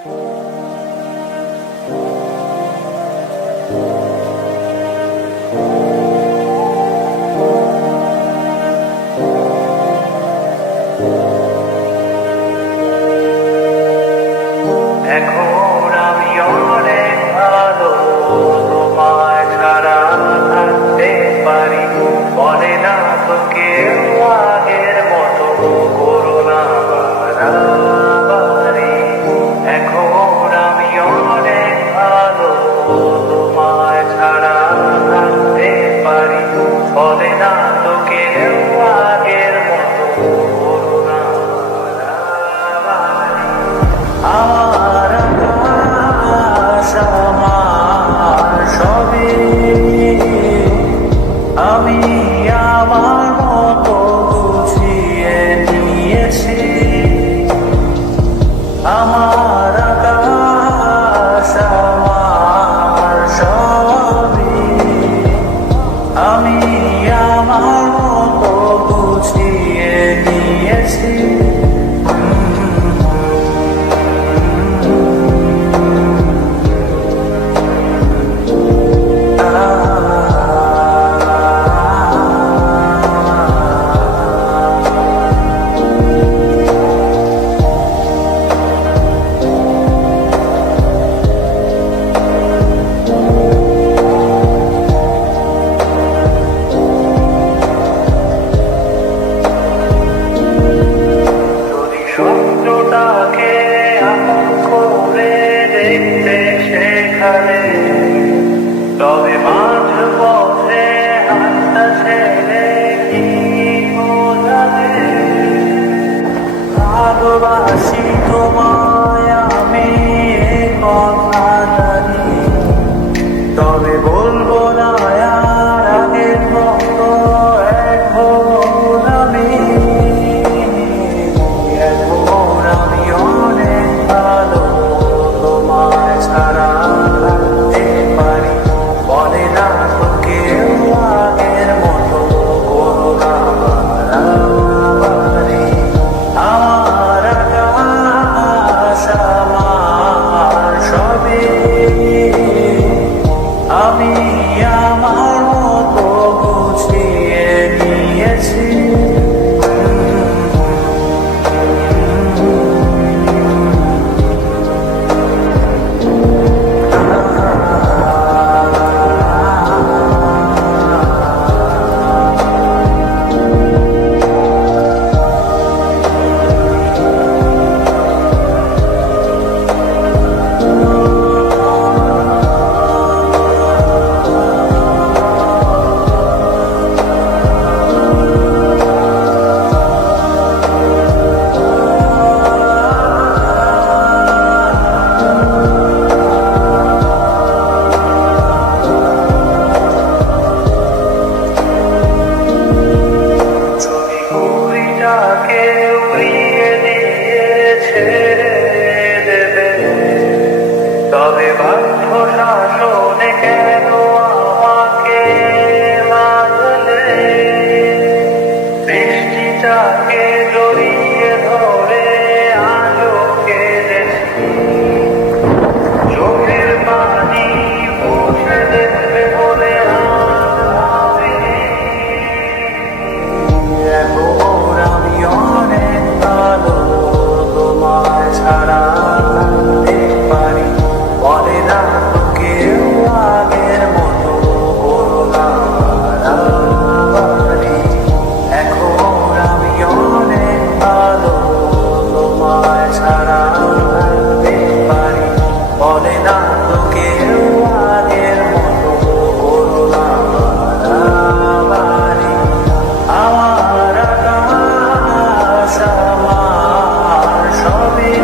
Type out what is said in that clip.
এখন আমি অনেক ভালো, তোমায় ছাড়া থাকতে পারি। বলে না তো কেউ আগের মতো করোনা বাড়াবাড়ি। এখন আমি অনেক ভালো, তোমায় ছাড়া থাকতে পারি। বলে না তো কেউ আগের মতো করোনা বাড়াবাড়ি। আমার আকাশ আমার সবই, আমি আমার মতো গুছিয়ে নিয়েছি। আমার আকাশ আমার সবই, আমি আমার মতো গুছিয়ে নিয়েছি। স্বপ্নটাকে আপন করে দেখতে সেখানে, তবে মাঝ পথে হাতটা ছেড়ে কি বোঝাবে। ভালোবাসি তোমায় আমি, এ কথা জানি, তবে বলবো না আর আগের মতো এক ভুল আমি। এখন আমি অনেক ভালো, তোমায় ছাড়া থাকতে পারি। বলে না তো কেউ আগের মতো করোনা বাড়াবাড়ি। আমার আকাশ আমার সবই, আমি আমার মতো গুছিয়ে নিয়েছি। ছবিটাকে উড়িয়ে দিয়ে ছেড়ে দেবে, তবে বাধ্য শাসনে কেন আমাকে বাঁধলে। বৃষ্টিটাকে জড়িয়ে ধরে আজও কেঁদেছি, চোখের পানি মুছে দেবে বলে আর ভাবিনি। এখন আমি অনেক ভালো, তোমায় ছাড়া থাকতে পারি। বলে না তো কেউ আগের মতো করোনা বাড়াবাড়ি। এখন আমি অনেক ভালো, তোমায় ছাড়া থাকতে পারি। বলে না তো কেউ আগের মতো করোনা বাড়াবাড়ি। আমার আকাশ আমার সবই,